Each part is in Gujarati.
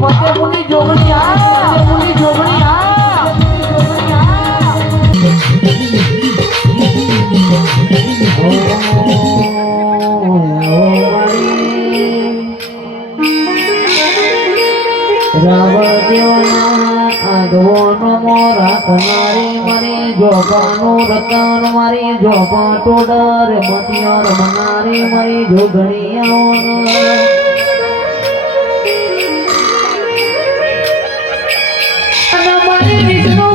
ફતેપુરની જોગણી આ ફતેપુરની જોગણી આ રાખનારી મારી જોગાનું રતન મારી જોગા ટોડર મતિયો રમનારી મારી જોગણીયાઓનો મારી વિષ્ણુ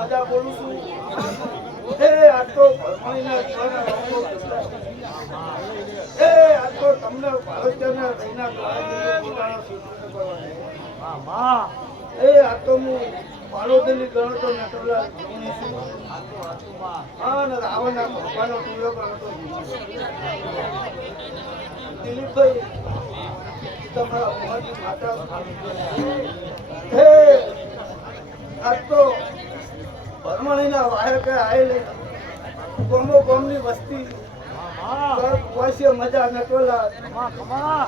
મજા બોલું છું આ તો તમને ભારતના આ તો હું પાલોદની ગણતો નટોલા હા ને રાવણના ભગવાનનો ટુકડો ગણતો દિલીપભાઈ તમારા મોહની માતા હે આ તો ભરમણીના વાયકે આવેલી કોમો કોમની વસ્તી મજા નટોલા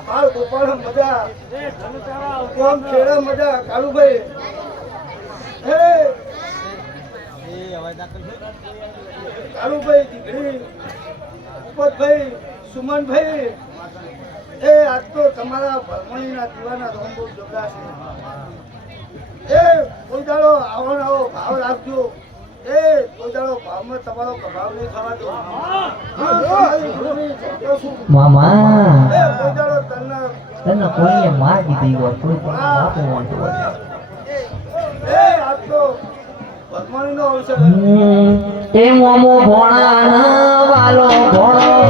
બાળ ગોપાલ મજા કોમ ખેડા મજા કાળુભાઈ હે કાળુભાઈ દીકરી ઉપતભાઈ સુમનભાઈ એ આજ તો તમારા ભરમણીના દીવાના રોમબો જોડા છે એ કોઈ દાડો આવો ભાવ રાખજો એ કોઈ દાડો ભાવમાં તમારો પ્રભાવ નહીં થવા દો મામા એ કોઈ દાડો તને કોઈએ માર દીધી હોય કોઈ બાપુ વાંધો હોય એ આજ તો ભરમણીનો અવસર એ મોમો ભોણા વાલો ભોણો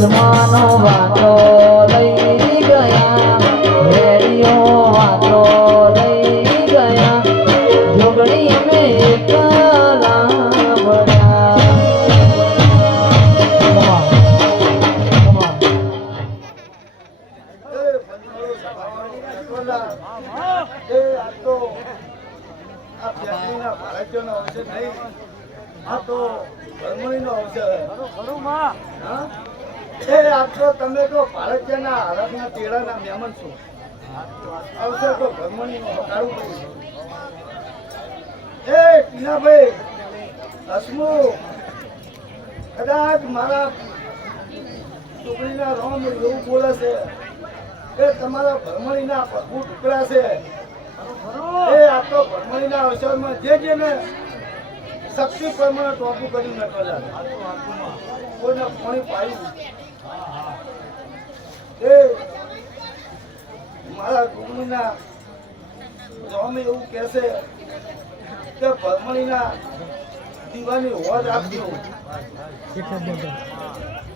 ચશ્માનો વાંધો લઈ ગયા રેડિયો વાંધો લઈ ગયા જોગણી અમે એકલા પડ્યા આ ફેક્ટરીના ભારતીયોનો અવસર નહીં, આ તો ભરમણીનો અવસર. હા? એ આ તો તમે તો ભારતીયના હરખના તેડાના મહેમાન છો. અવસર તો ભરમણીનો હકારું પડ્યું. એ ટીનાભાઈ, હસમુખ, કદાચ મારા છોકરીના રોમ એવું બોલે છે કે તમારા ભરમણીના પગુ ટુકડા છે. એ આ તો ભરમણીના અવસરમાં જે જેને શક્તિ પ્રમાણે ટોપું કર્યું ન કદાચ કોઈને પાણી પાયું. એ મારા ડુંગળીના રોમે એવું કહેશે કે ભરમણીના દીવાની હોજ આપજો.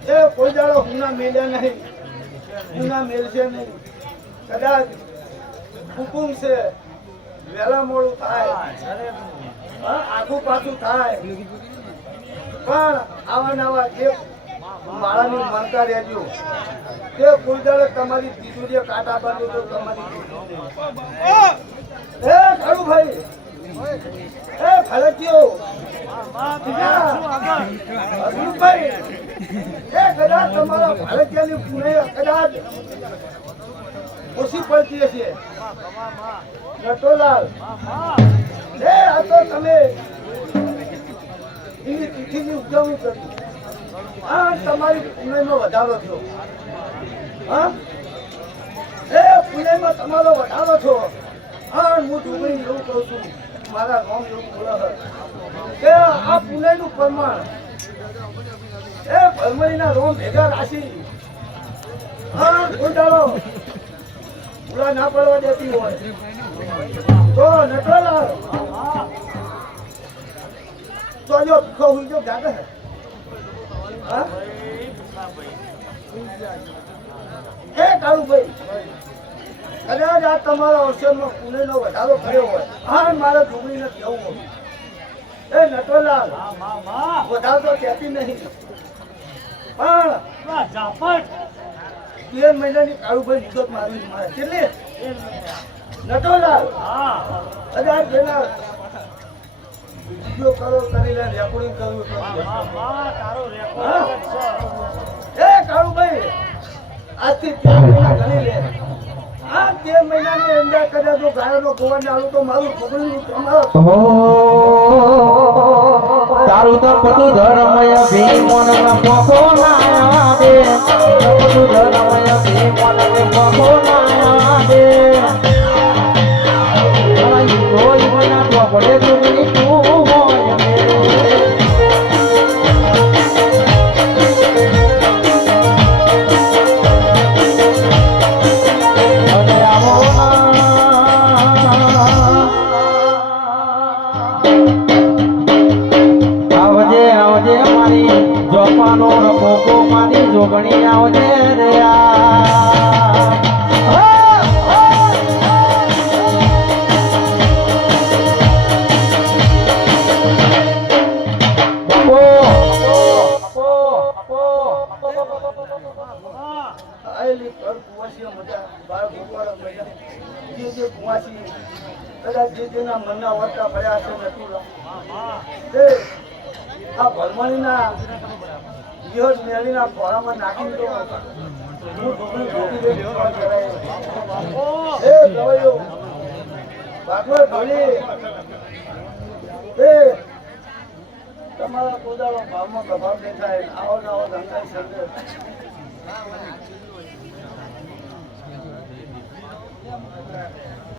એ કોઈ દાડો હુના મેલ્યા નહીં, હુના મેલશે નહીં. કદાચ હુકુમ છે વહેલા મોડું થાય, આખું પાછું થાય, પણ આવા નવા જે માળાની માનતા રહેજો તે કોઈ દાડો તમારી તિજોરીએ કાંટા બાંધો તો તમારી એ કાળુભાઈ, એ ફલકીઓ, હસમુખભાઈ, એ કદાચ તમારા ફલકીયાની પુણે કદાચ ઓછી પડતી હશે. નટોલાલ, એ આ તો તમે એની તિથિની ઉજવણી કરી, આ તમારી પુણ્યમાં વધારો થયો. હા, એ પુણ્યમાં તમારો વધારો થયો. હા, હું ડુંગળી એવું કહું છું, મારા ગામ એવું બોલે કે આ પુણ્યનું પ્રમાણ એ ભરમણીના રોમ ભેગા રાશી. હા, કોઈ દાડો પૂરા ના પડવા દેતી હોય તો નટોલાલ તો જો ભૂખો હુઈ જો જાગે હે. હા, એ કાળુભાઈ, કદાચ આ તમારા અવસરમાં પુણેનો વધારો કર્યો હોય, આ મારે ડુંગળીને કહેવું હોય. એ નટોલાલ, વધારો તો કહેતી નહીં, પણ 13 મહિનાની કાળુભાઈ મુદત મારવી મારે. કેટલી? નટોલાલ, કદાચ પેલા વિડીયો કરો કરી લે, રેકોર્ડિંગ કરવું એ કાળુભાઈ, આજથી 13 મહિના ગણી લે. આ 13 મહિનાની અંદર કદાચ જો ગાયનો ગોવાને આવું તો મારું છોકરીનું તમારા તારું તો બધું ધર્મય ભીમોના પોખો ના આવે, બધું ધર્મય ભીમોના પોખો ના આવે. કોઈ મના તો પડે તું હોય જોપાનો રખો મારી જોગણી આવજે રે મનના વર્તા પડ્યા છે આ ભરમણીના દિવસ મેળીના ખોરામાં નાખી દો. હું ઢોકળી ઢોકી દે કરાય. એ ગવાયો ભાગવત ભણી એ તમારા પોતાનો ભાવમાં પ્રભાવ દેખાય. આવો ને આવો ધંધા સંદેશ